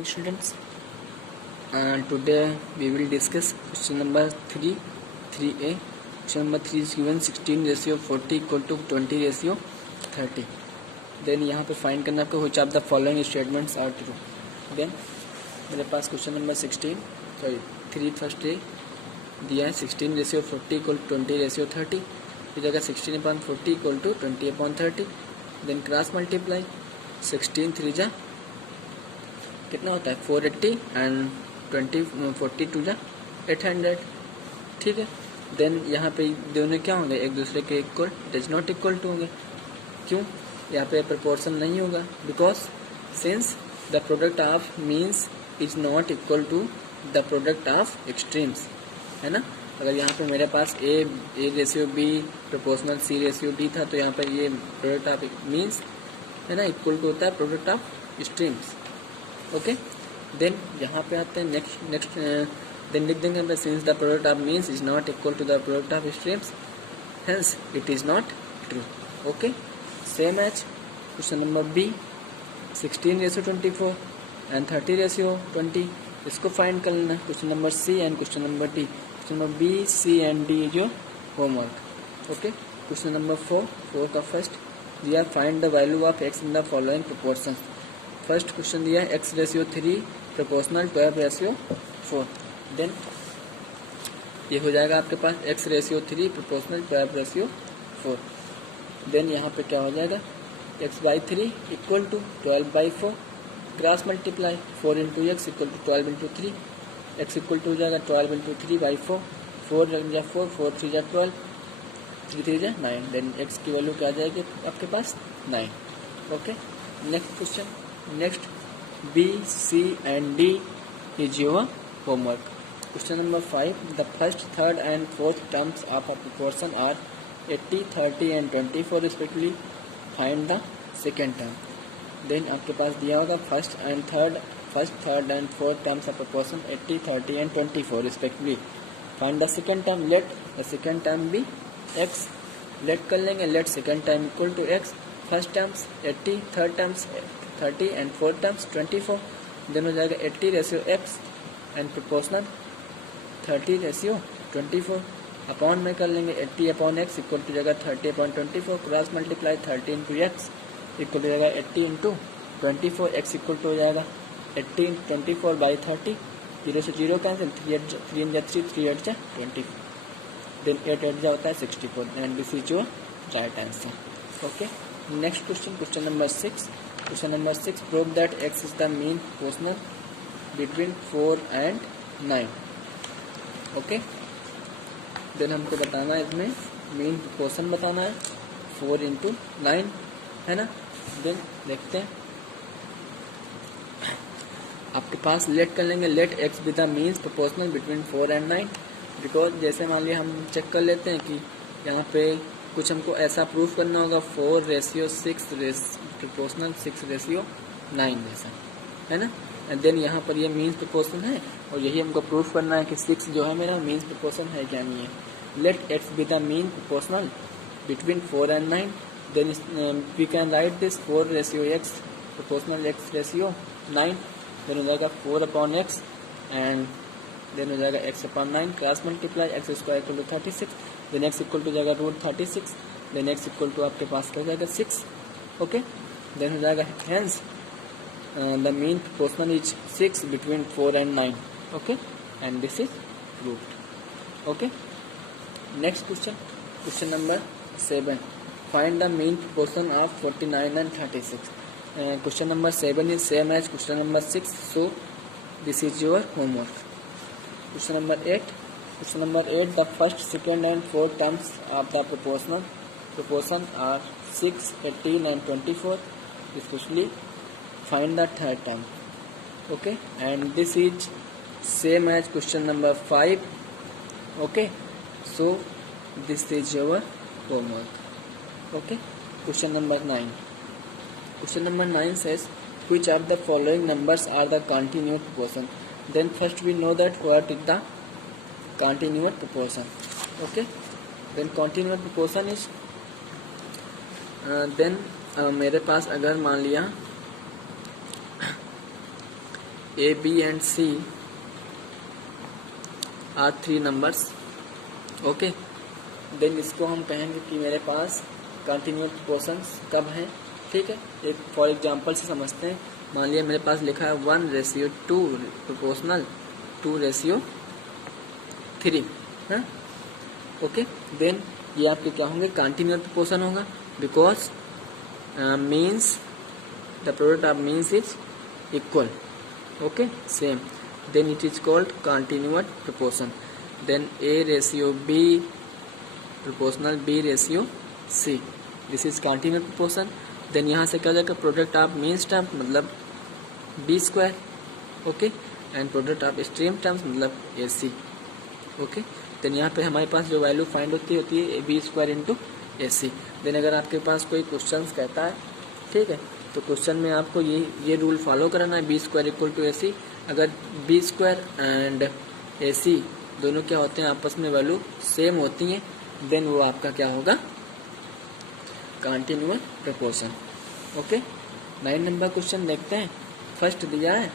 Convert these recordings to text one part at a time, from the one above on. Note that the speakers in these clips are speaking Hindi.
Students, today we will discuss question number 3a. Question number 3 is given 16 ratio 40 equal to 20 ratio 30. Then यहाँ पे फाइंड करना आपको which of the following statements are true. Then मेरे पास क्वेश्चन नंबर 3 फर्स्ट ए दिया है 16 रेशियो 40 इक्वल टू 20 रेशियो 30. इस जगह 16/40 equal to 20/30. Then cross multiply 16 3 जा कितना होता है 480 एंड 42 जा 800. ठीक है. देन यहाँ पे दोनों क्या होंगे एक दूसरे के equal does not equal to होंगे. क्यों यहाँ पे प्रोपोर्शन नहीं होगा because since the product of means is not equal to the product of extremes है ना. अगर यहाँ पे मेरे पास A ratio B proportional C ratio D था तो यहाँ पर ये प्रोडक्ट ऑफ मीन्स है ना इक्वल टू होता है product of extremes. Okay. Then यहाँ पे आते हैं नेक्स्ट देन लिख देंगे since the product of means is not equal to the product of extremes hence it is not true. Okay. Same as question number B 16 ratio 24 and 30 ratio 20. इसको फाइंड कर लेना. Question number C and question number D. Question number B C and D is your homework. Okay. Question number 4 का फर्स्ट दिया find the value of x in the following proportion. First question दिया x ratio 3 proportional 12 ratio 4. Then ये हो जाएगा आपके पास x ratio 3 proportional 12 ratio 4. Then यहाँ पे क्या हो जाएगा x/3 equal to 12/4. Cross multiply 4 into x equal to 12 into 3. X equal to हो जाएगा 12 इंटू 3/4. 4 4 4 3 12 3 3 9. देन एक्स की वैल्यू क्या आ जाएगी आपके पास 9. Okay. Next question next B C and D is your homework. Question number 5 the first third and fourth terms of a proportion are 80 30 and 24 respectively. Find the second term. Then आपके पास दिया होगा first third and fourth terms of proportion 80 30 and 24 respectively. Find the second term. Let the second term be X. Let कर लेंगे let second term equal to X. First terms 80 third terms 30 and fourth terms 24. Then हो जाएगा 80 ratio X and proportional 30 ratio 24. Upon में कर लेंगे 80 अपॉन एक्स इक्वल टू जाएगा 30 upon 24. Cross multiply 30 into x equal to जाएगा 80 इंटू 24. एक्स इक्वल टू हो जाएगा 80 इंटू 24/30. 0 से 0 कैंसिल 3 × 3 3 8 जा 24. देन 8 8 जा होता है 64 and this is your right answer. Okay. Next question number 6. Question number 6 prove that X is the mean proportional between 4 and 9. Okay. Then हमको बताना है इसमें मीन प्रोपोर्शन बताना है 4 इंटू 9 है ना. देन देखते हैं आपके पास लेट कर लेंगे let X be the means proportional between 4 and 9. Because जैसे मान लिया हम चेक कर लेते हैं कि यहाँ पे कुछ हमको ऐसा प्रूफ करना होगा 4 रेशियो 6 प्रोपोर्शनल 6 रेशियो 9 जैसा है ना. एंड देन यहाँ पर ये मीन्स प्रोपोर्शन है और यही हमको प्रूफ करना है कि 6 जो है मेरा मीन्स प्रोपोर्शन है क्या नहीं है. Let X be the mean proportional between 4 and 9. Then we can write this 4 ratio X proportional X ratio 9. Then हो जाएगा 4 अपॉन एक्स एंड देन हो जाएगा X upon 9. Cross multiply X square equal to 36. Then X equal to जाएगा √36. देन एक्स इक्वल टू आपके पास क्या जाएगा 6. ओके. देन हो जाएगा hence the mean proportional is 6 between 4 and 9. Okay. And this is proved. Okay. Next question number 7 find the mean proportion of 49 and 36. Question number 7 is same as question number 6 so this is your homework. Question number 8 the first second and fourth terms of the proportion are 6 18 and 24 especially. Find the third term. Okay. And this is same as question number 5. Okay. So this is your homework. Okay. Question number 9. Question number 9 says which of the following numbers are the continuous proportion. Then first we know that what is the continuous proportion. Okay. Then continuous proportion is मेरे पास अगर मान लिया A, B and C are 3 numbers. Okay, then इसको हम कहेंगे कि मेरे पास कंटिन्यूअस प्रोपोर्शंस कब हैं. ठीक है, एक फॉर एग्जांपल से समझते हैं. मान लिया मेरे पास लिखा है 1:2 प्रोपोर्शनल 2:3 है. ओके, देन ये आपके क्या होंगे, कंटिन्यूअस प्रोपोर्शन होगा, because means the product of means is equal. Okay, same, then it is called continuous proportion. Then A:B proportional B:C, this is continuous proportion. Then यहाँ से क्या हो जाएगा, प्रोडक्ट ऑफ मीन्स टर्म मतलब B². Okay, and product of extreme terms मतलब AC. ओके, देन यहाँ पे हमारे पास जो वैल्यू फाइंड होती है B² इंटू AC. देन अगर आपके पास कोई क्वेश्चन कहता है, ठीक है, तो क्वेश्चन में आपको ये रूल फॉलो कराना है, B² इक्वल टू AC. अगर B² एंड AC दोनों क्या होते हैं, आपस में वैल्यू सेम होती हैं, देन वो आपका क्या होगा, continuous proportion. Okay, 9 number question देखते हैं. फर्स्ट दिया है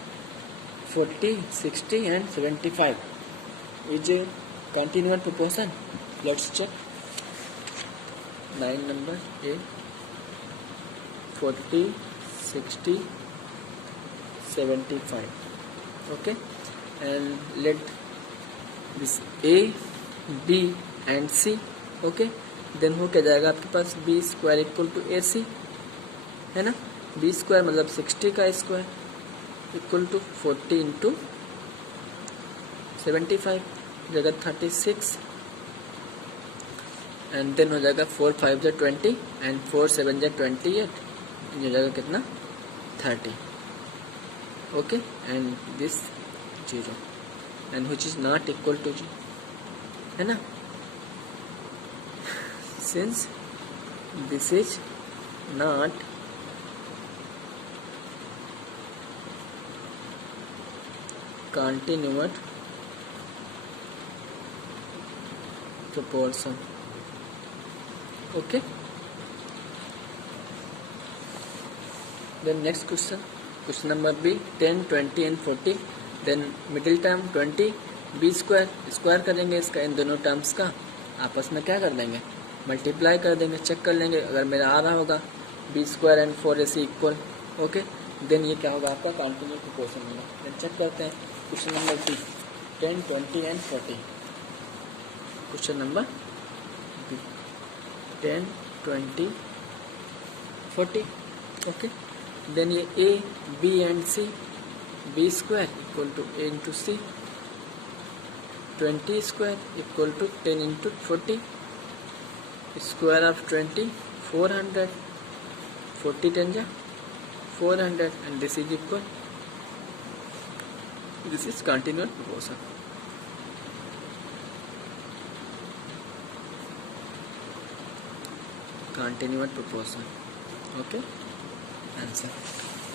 40, 60 and 75 is continuous proportion. Let's check. 9 number A 40, 60, 75. Okay, and let this A, B and C. Okay, then हो क्या जाएगा आपके पास B² इक्वल टू AC है ना. B² मतलब 60 का स्क्वायर इक्वल टू 40 इंटू 75 जगह 36, एंड देन हो जाएगा 4 5 जा 20 एंड 4 7 जा 28, हो जाएगा कितना 30. Okay, and this 0 and which is not equal to 0 है ना. Since this is not continuous proportion. Okay, then next question number B 10, 20 and 40. then middle term 20 B² square करेंगे इसका, इन दोनों टर्म्स का आपस में क्या कर देंगे, मल्टीप्लाई कर देंगे. चेक कर लेंगे अगर मेरा आ रहा होगा B² and 4AC equal. Okay, then ये क्या होगा, आपका कंटिन्यूअस प्रोपोर्शन होगा. देन चेक करते हैं question number B 10, 20 and 40. Question number B 10, 20, 40. Okay, then ये A, B and C B² equal to A into C, 20² equal to 10 into 40, square of 20 400, 40 10 जा 400 and this is equal, this is continuous proportion. Continuous proportion. Okay, answer.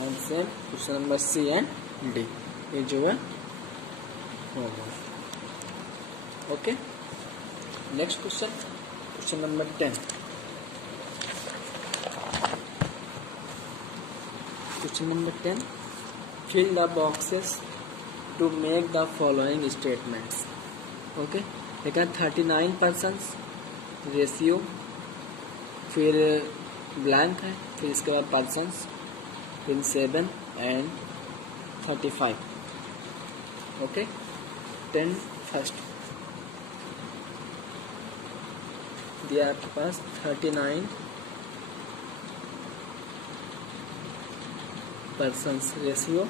And same question number C and D ये जो है होगा. Okay, next question number 10. Question number 10. Fill the boxes to make the following statements. Okay, देखा 39% रेशियो, फिर ब्लैंक है, फिर इसके बाद पर्सन्स, फिर 7 एंड 35. ओके, 10 फर्स्ट दिया आपके पास 39% रेशियो,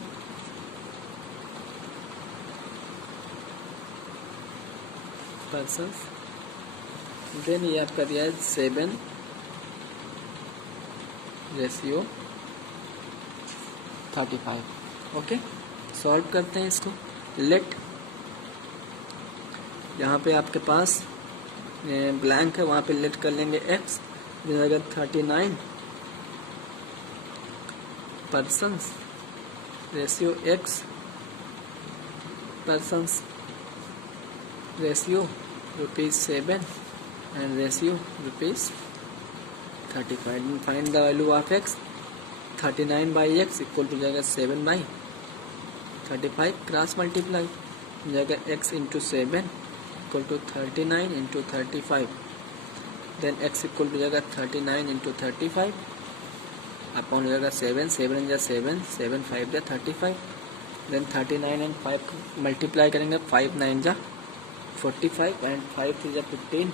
पर्सन्स, देन ये आपका दिया है 7 रेशियो 35. ओके, सॉल्व करते हैं इसको. लेट यहाँ पे आपके पास ब्लैंक है, वहाँ पे लेट कर लेंगे x, अगर 39 persons ratio x persons ratio ₹7 and ratio ₹35. Find the value of x. 39 by x equal to जाएगा 7 by 35 क्रॉस मल्टीप्लाई हो जाएगा x into 7 equal to 39 into 35, then x equal to जाएगा 39 इंटू 35 अपॉन हो जाएगा 7, 7 जा 7, 7 5 जा 35, देन 39 एंड 5 मल्टीप्लाई करेंगे, 5 9 जा 45 एंड 5 3 जा 15,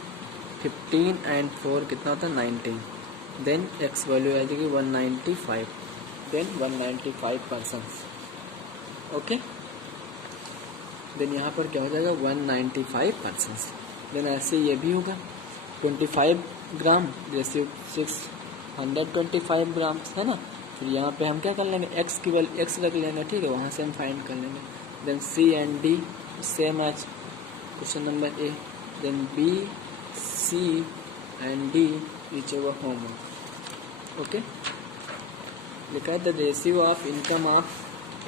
15 एंड 4 कितना होता है 19, देन x वैल्यू आ जाएगी 195, देन 195%, ओके। देन यहाँ पर क्या हो जाएगा 195%, देन ऐसे ये भी होगा 25 ग्राम जैसे 625 ग्राम है ना, फिर यहाँ पे हम क्या कर लेंगे x की वैल्यू x रख लेंगे, ठीक है, वहाँ से हम फाइंड कर लेंगे। Then C and D same as question number A, then B C and D each over homework, okay. लिखा है the ratio of income of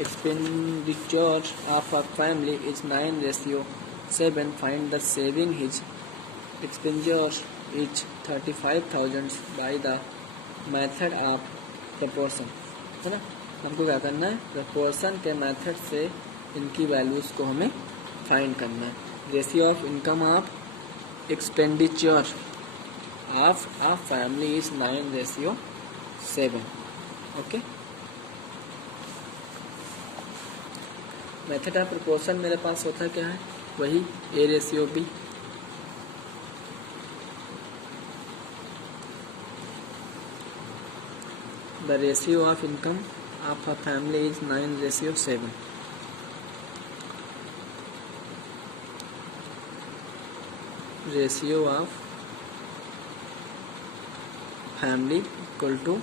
expenditure of a family is 9:7. Find the saving his expenditure is 35,000 by the method of proportion, है ना। हमको क्या करना है, proportion के मेथड से इनकी वैल्यूज को हमें फाइंड करना है। Ratio of income of expenditure of a family is 9:7, okay. Method of proportion मेरे पास होता क्या है, वही A ratio B, the ratio of income of a family is 9:7, ratio of family equal to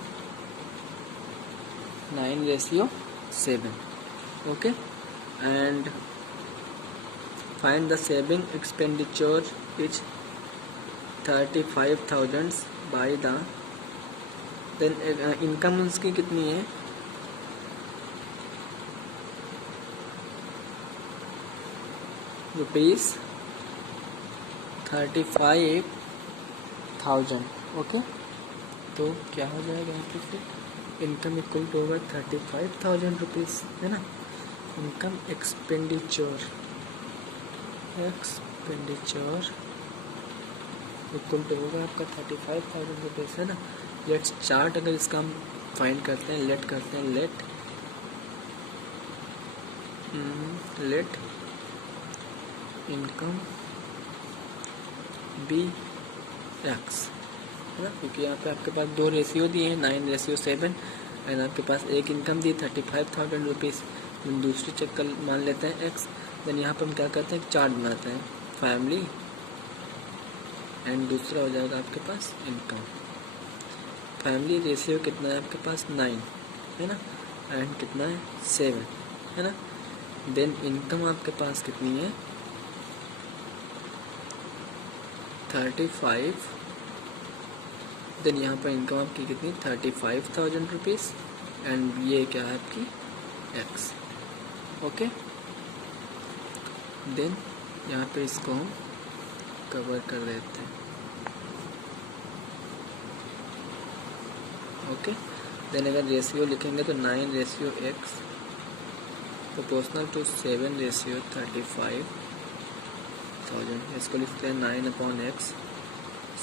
9:7, okay. and find the saving expenditure is 35,000 by the then income उसकी कितनी है, रुपीज 35,000, ओके। तो क्या हो जाएगा यहाँ पे, फिर इनकम इक्वल टू होगा 35,000 रुपीज़, है ना। इनकम एक्सपेंडिचर इक्वल टू होगा आपका 35,000 रुपीज़, है ना। लेट्स चार्ट अगर इसका हम फाइंड करते हैं, लेट करते हैं, लेट इनकम बी एक्स, है ना, क्योंकि यहाँ पे आपके पास दो रेशियो दिए हैं 9:7 एंड आपके पास एक इनकम दी 35,000 रुपीज़, दूसरी चेक कर मान लेते हैं एक्स। देन यहाँ पर हम क्या करते हैं, चार्ट बनाते हैं, फैमिली एंड दूसरा हो जाएगा आपके पास इनकम। फैमिली रेशियो कितना है आपके पास 9, है ना, एंड कितना है 7, है ना। देन इनकम आपके पास कितनी है 35, देन यहाँ पर इनकम आपकी कितनी 35,000 रुपीज़ एंड ये क्या है आपकी एक्स, ओके। देन यहाँ पे इसको हम कवर कर देते हैं, ओके। देन अगर रेशियो लिखेंगे तो 9:x प्रोपोर्शनल टू 7:35,000, इसको लिखते हैं 9/x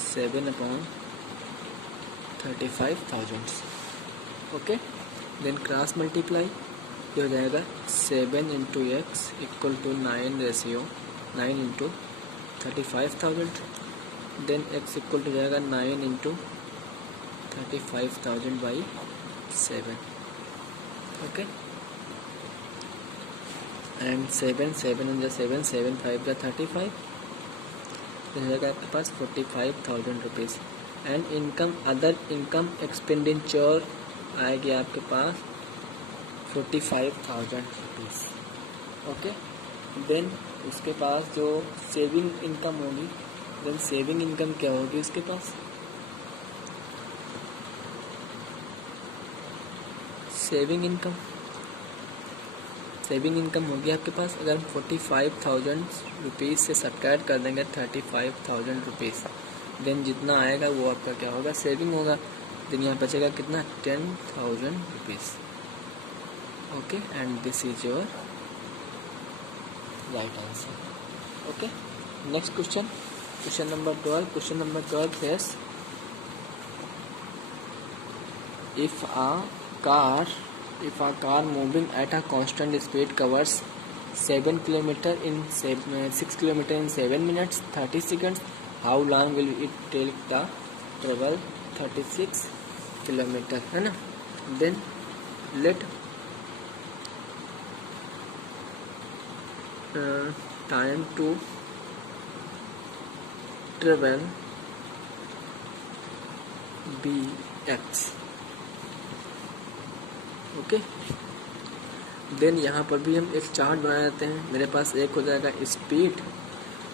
7/35,000, okay. Then cross multiply ये हो जाएगा 7 into x equal to 9 into 35,000, then X equal to जाएगा 9 इंटू 35,000 बाई 7, ओके। एंड 7 इन जा 7, 7 5 जा 35, हो जाएगा आपके पास 45,000 rupees. And income other income expenditure आएगी आपके पास 45,000 रुपीज़, ओके। देन उसके पास जो सेविंग इनकम होगी, देन सेविंग इनकम क्या होगी उसके पास, सेविंग इनकम होगी आपके पास, अगर हम 45,000 रुपीज़ से सब्ट्रैक्ट कर देंगे 35,000 रुपीज़, देन जितना आएगा वो आपका क्या होगा सेविंग होगा। देन यहाँ बचेगा कितना 10,000 rupees, okay. And this is your right answer. Okay, next question, question number 12. Question number 12 says, if a car moving at a constant speed covers 7 km in 6 km in 7 minutes 30 seconds, how long will it take the travel 36 km, है ना. Then let time to travel be x. Okay, then यहाँ पर भी हम एक चार्ट बना लेते हैं. मेरे पास एक हो जाएगा स्पीड.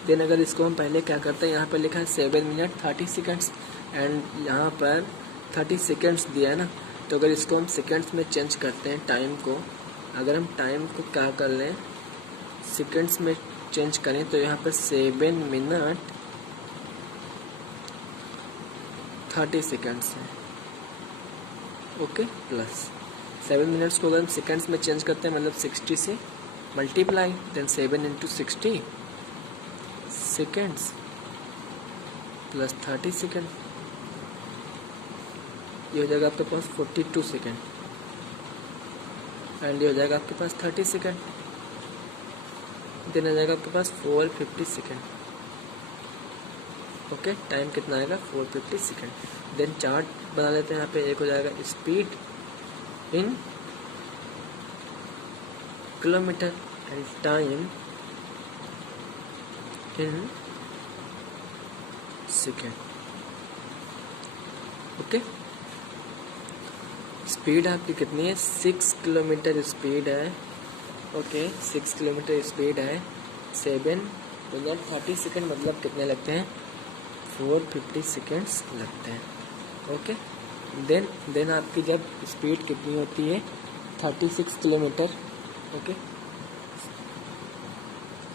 देन अगर इसको हम पहले क्या करते हैं, यहाँ पर लिखा है 7 मिनट 30 सेकंड्स एंड यहाँ पर 30 सेकंड्स दिया है ना. तो अगर इसको हम सेकंड्स में चेंज करते हैं टाइम को, अगर हम टाइम को क्या कर लें सेकंड्स में चेंज करें तो यहाँ पर 7 मिनट 30 सेकंड्स है. ओके, प्लस 7 मिनट्स को अगर हम सेकंड्स में चेंज करते हैं मतलब 60 से multiply, then 7 into 60 seconds plus 30 second, ये हो जाएगा आपके पास 42 सेकंड एंड ये हो जाएगा आपके पास 30 सेकंड. देन आ जाएगा आपके पास 450 सेकंड. ओके, टाइम कितना आएगा 450 सेकंड. देन चार्ट बना लेते हैं. यहाँ पे एक हो जाएगा speed in kilometre and time in second. Okay, speed आपकी कितनी है 6 किलोमीटर स्पीड है. ओके, 6 किलोमीटर स्पीड है. 7 मिनट 30 सेकेंड मतलब कितने लगते हैं 450 सेकेंड्स लगते हैं. ओके, देन आपकी जब स्पीड कितनी होती है 36 किलोमीटर. ओके,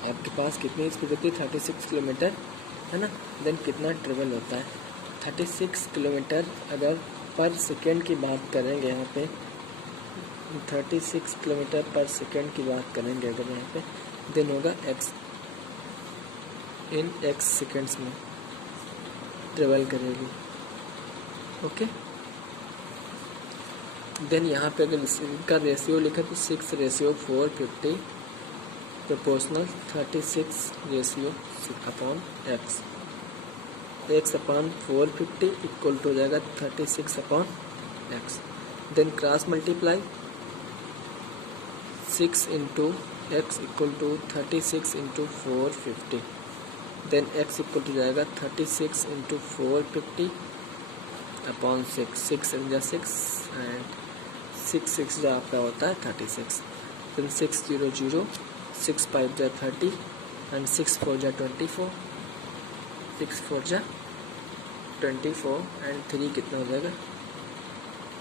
आपके पास कितनी स्पीड होती है 36 किलोमीटर, है ना. देन कितना ट्रेवल होता है 36 किलोमीटर. अगर पर सेकेंड की बात करेंगे यहाँ पे 36 किलोमीटर पर सेकेंड की बात करेंगे अगर यहाँ पे, देन होगा x इन x सेकेंड्स में ट्रेवल करेगी. ओके, देन यहाँ पे अगर इसका रेशियो लिखा तो 6:450 proportional 36 ratio upon x. x upon 450 equal to हो जाएगा 36 upon x. Then cross multiply 6 into x equal to 36 into 450. Then x equal to जाएगा 36 इंटू 450 अपॉन 6 इंजा 6 एंड 6 जो आपका होता है 36. देन 6 0 0 6 5 जा 30 एंड 6 4 जा 24 6 4 जा 24 एंड 3 कितना हो जाएगा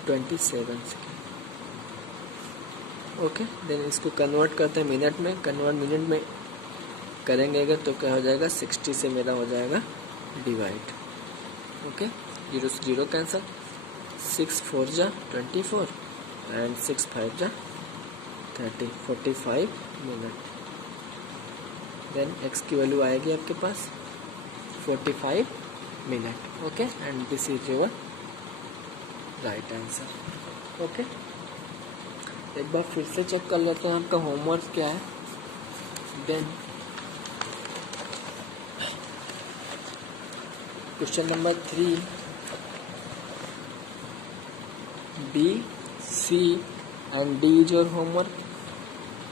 27 सेकेंड. ओके, देन इसको कन्वर्ट करते हैं मिनट में. कन्वर्ट मिनट में करेंगे अगर तो क्या हो जाएगा 60 से मेरा हो जाएगा डिवाइड. ओके, 0 से 0 कैंसल. 6 4 जा 24 एंड 6 5 जा 30 45 मिनट. देन x की वैल्यू आएगी आपके पास 45 minute. Okay, and this is your right answer. Okay, एक बार फिर से चेक कर लेते हैं आपका होमवर्क क्या है. Then question number 3 B, C and D is your homework.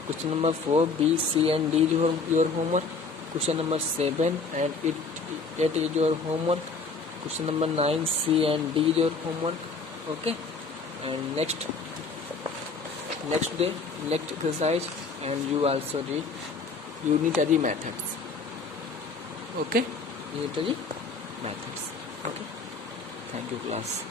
Question number 4 B, C and D is your homework. Question number 7 and 8 is your homework. Question number 9 C and D is your homework. Okay, and next day next exercise and you also read unitary methods. Okay, unitary methods. Okay, thank you class.